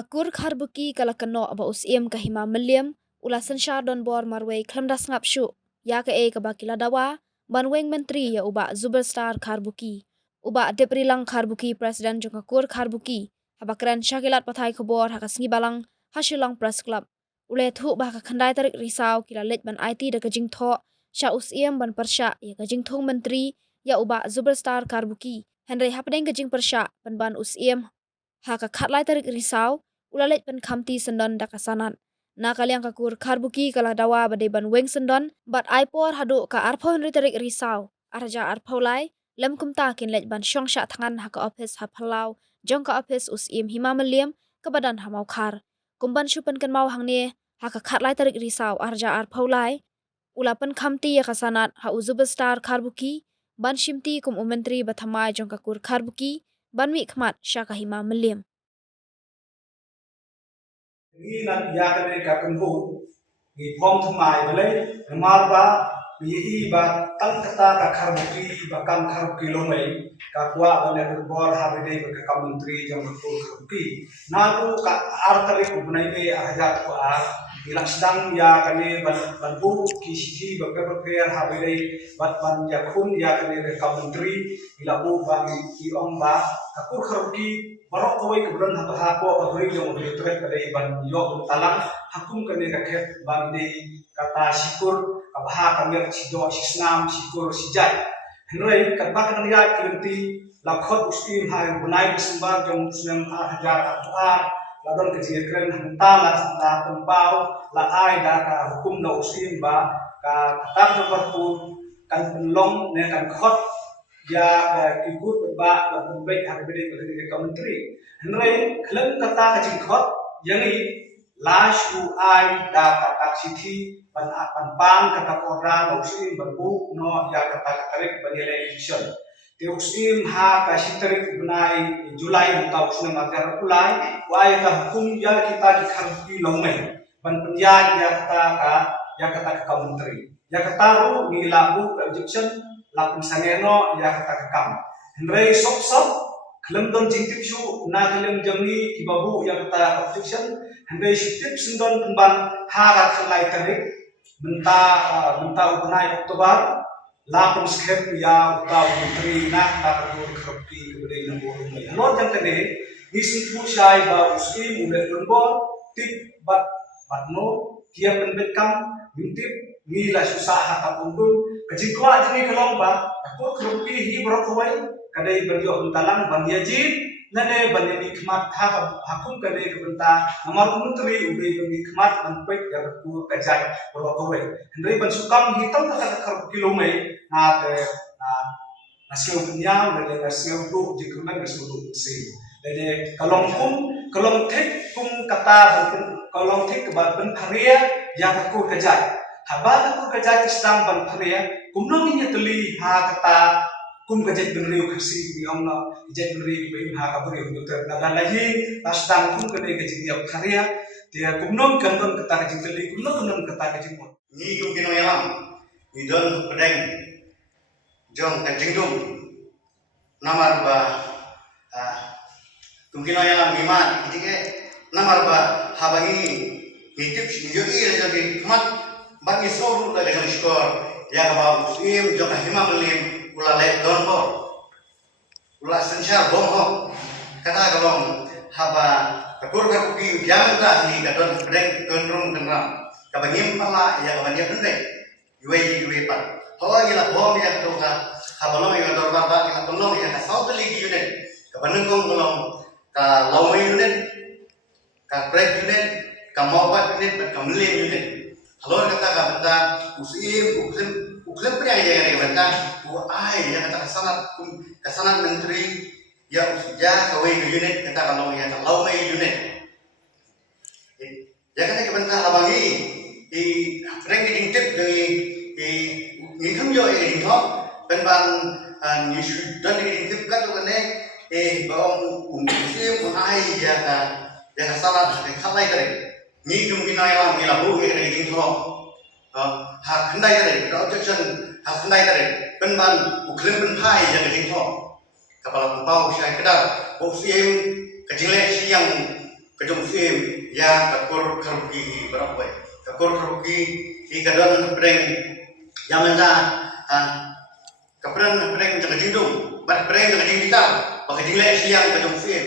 Kakur kharbuki kala kano aba usiem kahima meliam ula sensha don bor marwei klamdas ngapshu ya ke kabakila dawa banweng menteri ya uba Zuberstar kharbuki uba deprilang kharbuki presiden jongkakur kharbuki habakran syakilat pathai khobor hakasngi balang hasilang press club ule thu bah ka khandai tarik risau kila lej ban IT da kajing tho sha usiem ban persya ya kajing thong menteri ya uba Zuberstar kharbuki Henry hapdeng kajing persya ban usiem haka khatlai tarik risau ulalet pen khamti sendon dakasanan na kaliang kakur kharbuki kala dawa bade ban weng sendon bat aipor hadu ka arpho henry tarik risau arja arpho lai lem kumta kin let ban shongsha thangan haka office haphalau jong ka office usim himamaliam ka badan hamau khar kumban shupan kan mau hangne haka khatlai tarik risau arja arpho lai ulapan khamti ya kasanat ha Zuberstar kharbuki ban shimti kum umentri bathamai jong kakur kharbuki banmi khmat syaka hima meliam ni nan ya kane ka kunhu ni phom thmai bale mar ba bi ba tang kata ka kharbuki ba kam kharbuki lomai ka kwa bale bor ha be ka kam menteri jang ko kharbuki na tu ka artari ku bunai be ahjat ko ar ilak sedang ya kane ban bu ki sithi ba ka ha be ban ya khun ya kane ka kam menteri ila bu ba ki ong ba ka kur kharbuki barok kawai keberan hapa ko abri yang udah trek kadai ban yo talang hakum kene raket ban de kata syukur kabha kamir sido sisnam syukur sijai henry katba kan ya kilenti lakhot ustim hai bunai disembar jong usnem hajar atuar ladon kejikren hentala la tempau la ai da ka hukum da ustim ba ka kata berpun kan penlong ne kan khot ya ikut ba baik hari beri ke menteri henry kelem kata kajing khot yang lash UI da kata city ban kata koran usim berbu no ya kata tarik bani election te usim ha ka sitarik benai Julai tahun usna magar pulai wa ya hukum ya kita dikharbi lomai ban penyan ya kata ka menteri ya kata ru ni labu election lapin saneno ya kata kekam henry sop kelem don jingtip shu na kelem jamni kibabu ya kata objection henry shitip sendon pemban harat selai tarik benta ubenai Oktober lapin skep ya utau menteri na takur khapi kebedai lembu rumai lo jang kene disitu syai ba uskim ulet lembo tip batno kia penbekam jingtip mila susah hata pundung kajikwa jini kelong ba aku kerupi hi brokowai kadai berjo untalang banyaji nane banyami khmat tha hakum kadai kebenta namar menteri ubi bani khmat banpek ya ku kajai brokowai hendai ban sukam hitam ta kerupi lomai na nasio penyam dan nasio du jikunan nasio du si dede kalong thik kum kata kalong thik ba ban pharia ya ku kajai haba aku kerja sedang ban pria kumno ni teli ha kata kum kerja benriu khasi bi omno kerja benriu bi ha ka beri untuk naga lagi sedang kum kerja dia pria dia kumno kandon kata kerja teli kumno kata kerja mo ni kum kino yalam ni don pedeng jong kerja dum namar ba kum kino yalam biman ketika namar ba habangi hitip yogi jadi mat bagi soru da gajan skor ya ba usim jo kahima melim ulale donbo ula sensyar bongo kata galong haba kakur kakuki jaman da ni gadon pedeng gondrong kenram kabangim pala ya kabangim pendek yuwe pat ho gila bom ya to ka habalong ya dor ba ya tolong ya saut ligi unit kabanengong golong ka lawai unit ka break unit ka mobat unit ka melim unit halo kata benda usim uklim pria yang benda ai yang kata kesanat menteri ya usja kawai unit kata kalau yang kalau mai unit ya kan ke benda abangi di ranking tip dari income yo ini thok ben ban new dan di tip kan tu ne bawang usim ai ya kesanat khalai dari ni mungkin ayam ni labu yang ada di sini hak kendai dari objection hak kendai dari penban uklim penpai yang ada di sini kepala kumpau saya kedar usim kecilnya siang kejong sim ya kakor karbuki berapa kakor karbuki ikadon kepreng zaman ta kepreng jaga jindung bar kepreng jaga jindita pakai jingle siang kejong sim